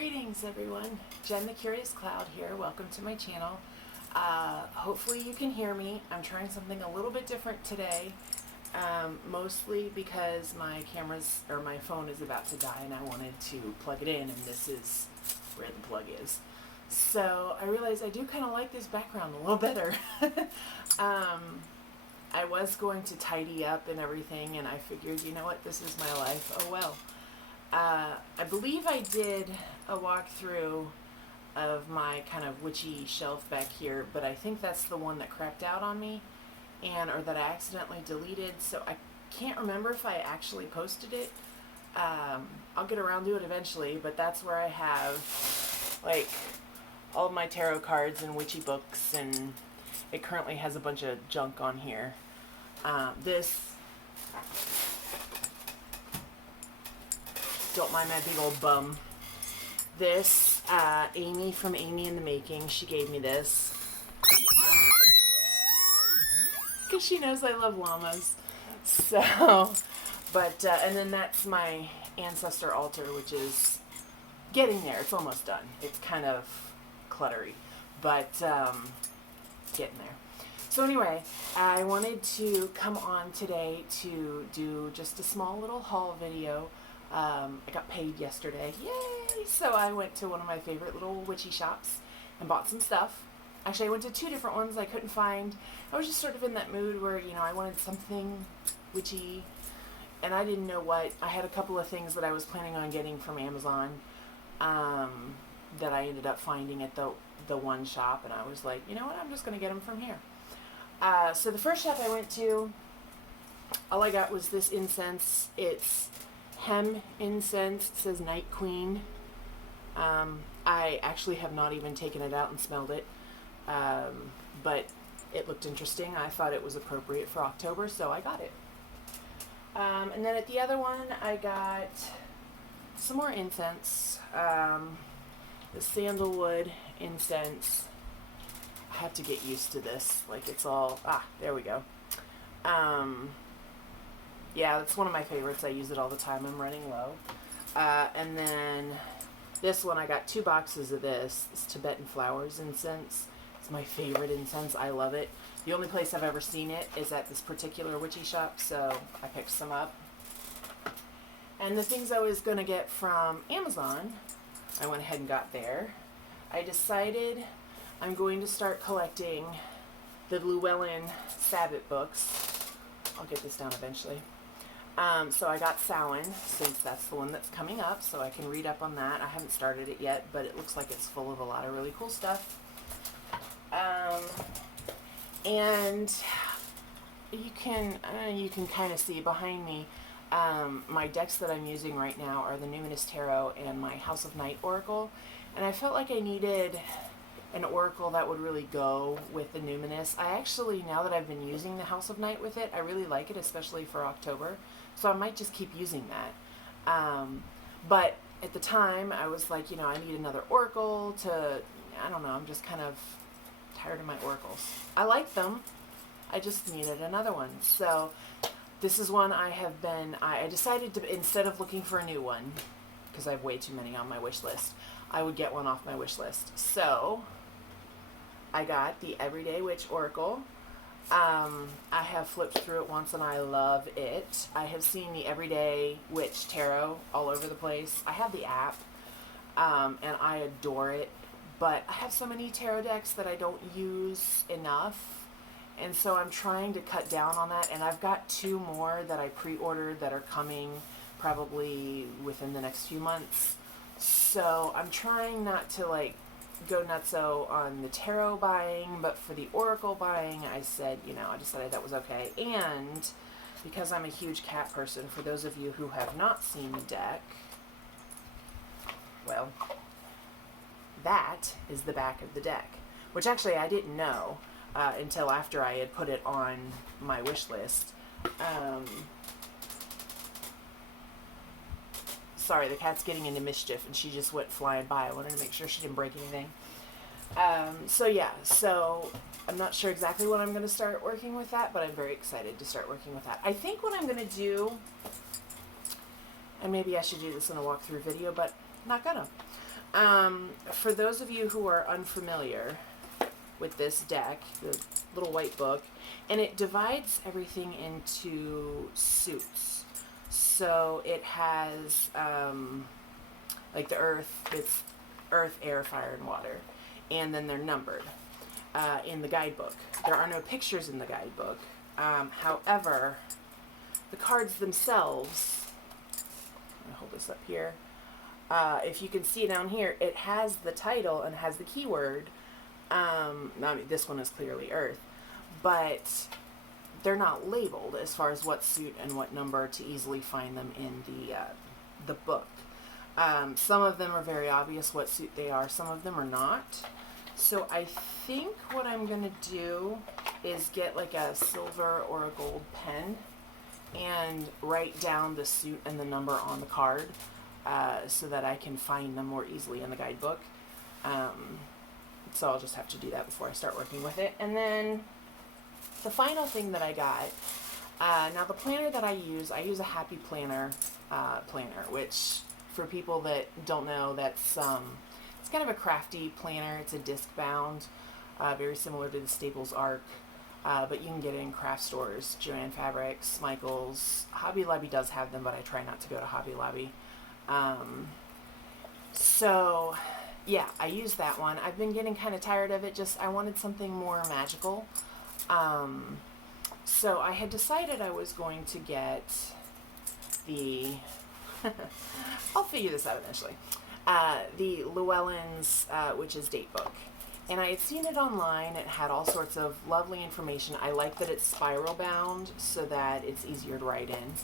Greetings everyone, Jen the Curious Cloud here. Welcome to my channel. Hopefully you can hear me. I'm trying something a little bit different today, mostly because my phone is about to die and I wanted to plug it in, and this is where the plug is. So I realized I do kind of like this background a little better. I was going to tidy up and everything, and I figured, you know what, this is my life. Oh well. I believe I did a walkthrough of my kind of witchy shelf back here, but I think that's the one that crapped out on me, or that I accidentally deleted, so I can't remember if I actually posted it. I'll get around to it eventually, but that's where I have like all of my tarot cards and witchy books, and it currently has a bunch of junk on here. Don't mind my big old bum. This, Amy from Amy in the Making, she gave me this. Because she knows I love llamas. So, but, and then that's my ancestor altar, which is getting there. It's almost done. It's kind of cluttery, but getting there. So anyway, I wanted to come on today to do just a small little haul video. I got paid yesterday. Yay! So I went to one of my favorite little witchy shops and bought some stuff. Actually, I went to two different ones I couldn't find. I was just sort of in that mood where, you know, I wanted something witchy, and I didn't know what. I had a couple of things that I was planning on getting from Amazon that I ended up finding at the one shop, and I was like, you know what, I'm just going to get them from here. So the first shop I went to, all I got was this incense. It's hem incense. It says Night Queen. I actually have not even taken it out and smelled it, but it looked interesting. I thought it was appropriate for October, so I got it. And then at the other one, I got some more incense. The sandalwood incense. I have to get used to this. Like, it's all, there we go. Yeah, that's one of my favorites. I use it all the time. I'm running low. And then this one, I got 2 boxes of this. It's Tibetan Flowers incense. It's my favorite incense. I love it. The only place I've ever seen it is at this particular witchy shop, so I picked some up. And the things I was going to get from Amazon, I went ahead and got there. I decided I'm going to start collecting the Llewellyn Sabbath books. I'll get this down eventually. So I got Samhain, since that's the one that's coming up, so I can read up on that. I haven't started it yet, but it looks like it's full of a lot of really cool stuff. And you can kind of see behind me, my decks that I'm using right now are the Numinous Tarot and my House of Night Oracle, and I felt like I needed an oracle that would really go with the Numinous. I actually, now that I've been using the House of Night with it, I really like it, especially for October, so I might just keep using that. But at the time, I was like, you know, I need another oracle I don't know, I'm just kind of tired of my oracles. I like them, I just needed another one. So this is one I decided to, instead of looking for a new one, because I have way too many on my wish list, I would get one off my wish list. So I got the Everyday Witch Oracle. I have flipped through it once and I love it. I have seen the Everyday Witch Tarot all over the place. I have the app, and I adore it, but I have so many tarot decks that I don't use enough, and so I'm trying to cut down on that, and I've got 2 more that I pre-ordered that are coming probably within the next few months. So I'm trying not to like go nutso on the tarot buying, but for the oracle buying, I said, you know, I decided that was okay. And because I'm a huge cat person, for those of you who have not seen the deck, well, that is the back of the deck, which actually I didn't know until after I had put it on my wish list. Sorry, the cat's getting into mischief and she just went flying by. I wanted to make sure she didn't break anything. So yeah, so I'm not sure exactly when I'm going to start working with that, but I'm very excited to start working with that. I think what I'm going to do, and maybe I should do this in a walkthrough video, but I'm not gonna. For those of you who are unfamiliar with this deck, the little white book, and it divides everything into suits. So it has, like the earth, it's earth, air, fire, and water. And then they're numbered in the guidebook. There are no pictures in the guidebook. However, the cards themselves, I'm going to hold this up here. If you can see down here, it has the title and has the keyword. I mean, this one is clearly Earth, but they're not labeled as far as what suit and what number to easily find them in the book. Some of them are very obvious what suit they are. Some of them are not. So I think what I'm going to do is get like a silver or a gold pen and write down the suit and the number on the card so that I can find them more easily in the guidebook. So I'll just have to do that before I start working with it. And then the final thing that I got, now the planner that I use a Happy Planner planner, which for people that don't know, that's it's kind of a crafty planner. It's a disc bound, very similar to the Staples Arc, but you can get it in craft stores, Joann Fabrics, Michaels. Hobby Lobby does have them, but I try not to go to Hobby Lobby. So yeah, I use that one. I've been getting kind of tired of it. I wanted something more magical. So I had decided I was going to get the, I'll figure this out eventually, the Llewellyn's Witch's Date Book. And I had seen it online. It had all sorts of lovely information. I like that it's spiral bound so that it's easier to write in.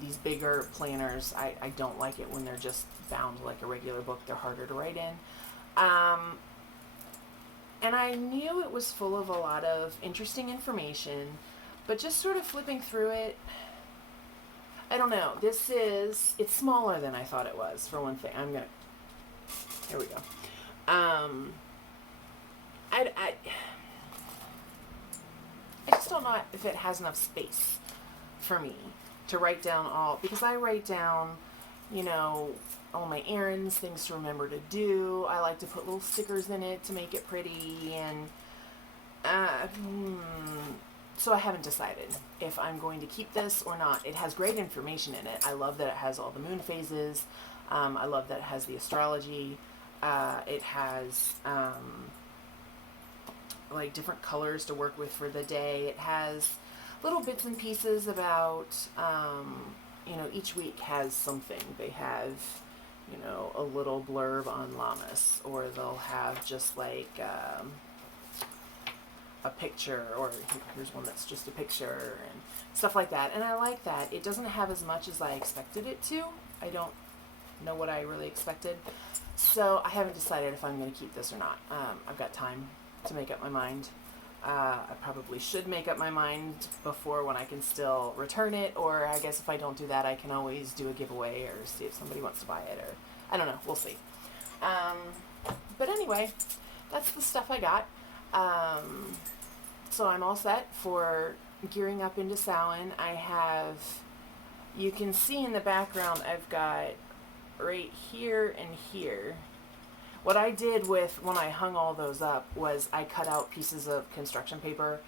These bigger planners, I don't like it when they're just bound like a regular book. They're harder to write in. And I knew it was full of a lot of interesting information, but just sort of flipping through it, I don't know. It's smaller than I thought it was, for one thing. Here we go. I just don't know if it has enough space for me to write down because I write down, all my errands, things to remember to do. I like to put little stickers in it to make it pretty, and so I haven't decided if I'm going to keep this or not. It has great information in it. I love that it has all the moon phases. I love that it has the astrology. It has like different colors to work with for the day. It has little bits and pieces about, each week has something. They have, a little blurb on Lammas, or they'll have just like a picture, or here's one that's just a picture and stuff like that. And I like that. It doesn't have as much as I expected it to. I don't know what I really expected. So I haven't decided if I'm going to keep this or not. I've got time to make up my mind. I probably should make up my mind before when I can still return it, or I guess if I don't do that, I can always do a giveaway or see if somebody wants to buy it, or I don't know, we'll see. But anyway, that's the stuff I got. So I'm all set for gearing up into Samhain. You can see in the background, I've got right here and here. What I did when I hung all those up was I cut out pieces of construction paper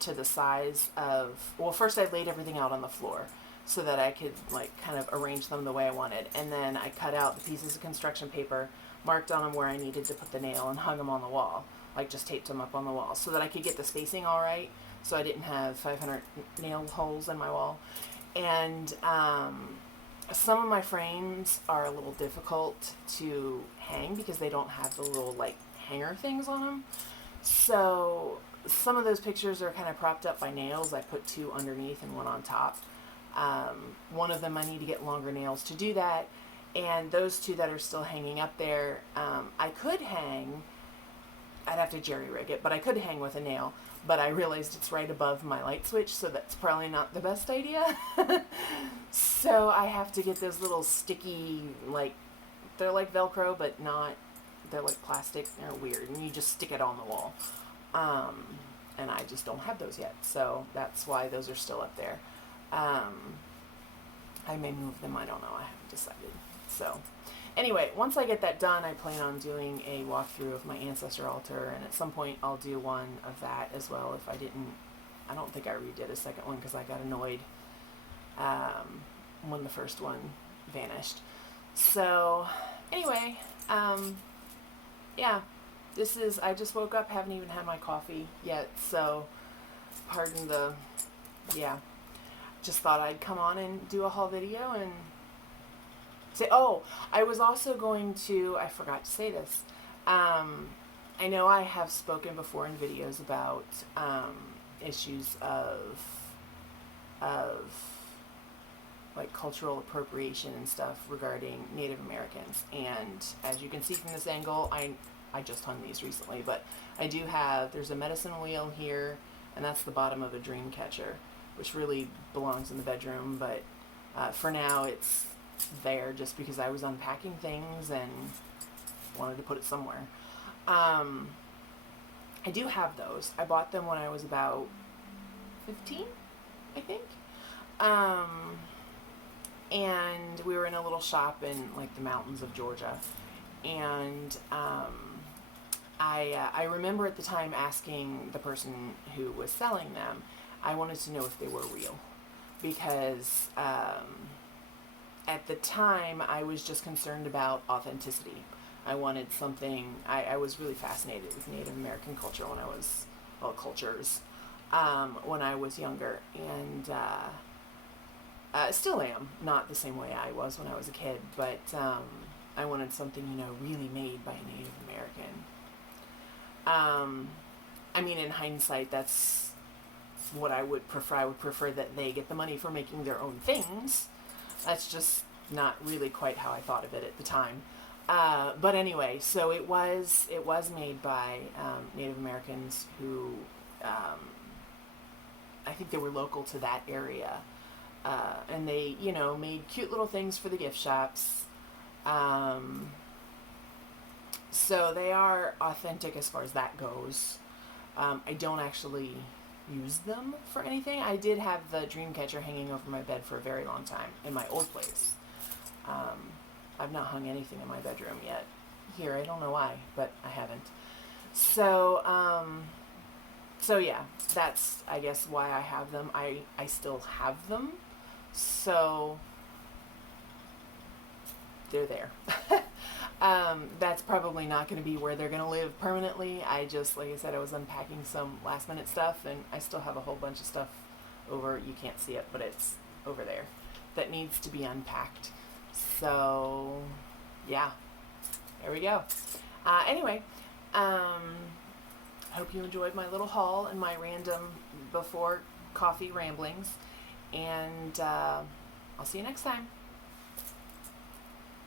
to the size of, first I laid everything out on the floor so that I could kind of arrange them the way I wanted. And then I cut out the pieces of construction paper, marked on them where I needed to put the nail, and hung them on the wall. Just taped them up on the wall so that I could get the spacing all right, so I didn't have 500 nail holes in my wall. And some of my frames are a little difficult to hang because they don't have the little hanger things on them. So some of those pictures are kind of propped up by nails. I put 2 underneath and 1 on top. One of them I need to get longer nails to do that. And those 2 that are still hanging up there, I could hang. I'd have to jerry-rig it, but I could hang with a nail. But I realized it's right above my light switch, so that's probably not the best idea. So I have to get those little sticky, they're like Velcro, but not, they're like plastic. They're weird, and you just stick it on the wall. And I just don't have those yet, so that's why those are still up there. I may move them, I don't know, I haven't decided. So Anyway, once I get that done, I plan on doing a walkthrough of my ancestor altar, and at some point I'll do one of that as well. If I didn't, I don't think I redid a second one because I got annoyed when the first one vanished. So, anyway, yeah, I just woke up, haven't even had my coffee yet, so pardon yeah, just thought I'd come on and do a haul video and say, oh, I was also going to, I forgot to say this, I know I have spoken before in videos about issues of like cultural appropriation and stuff regarding Native Americans. And as you can see from this angle, I just hung these recently, but I do have, there's a medicine wheel here, and that's the bottom of a dream catcher, which really belongs in the bedroom, but for now it's there just because I was unpacking things and wanted to put it somewhere. I do have those. I bought them when I was about 15, I think. And we were in a little shop in like the mountains of Georgia, and I remember at the time asking the person who was selling them, I wanted to know if they were real, because at the time I was just concerned about authenticity. I wanted something, I was really fascinated with Native American culture when I was, well, cultures, when I was younger, and still am, not the same way I was when I was a kid, but I wanted something, really made by a Native American. I mean, in hindsight, that's what I would prefer. I would prefer that they get the money for making their own things. That's just not really quite how I thought of it at the time. But anyway, so it was made by Native Americans who, I think they were local to that area. And they, made cute little things for the gift shops. So they are authentic as far as that goes. I don't actually use them for anything. I did have the dream catcher hanging over my bed for a very long time in my old place. I've not hung anything in my bedroom yet. Here, I don't know why, but I haven't. So, so yeah, that's, I guess, why I have them. I still have them. So they're there. That's probably not going to be where they're going to live permanently. I just, like I said, I was unpacking some last minute stuff, and I still have a whole bunch of stuff over, you can't see it, but it's over there, that needs to be unpacked. So yeah, there we go. Anyway, hope you enjoyed my little haul and my random before coffee ramblings. And I'll see you next time.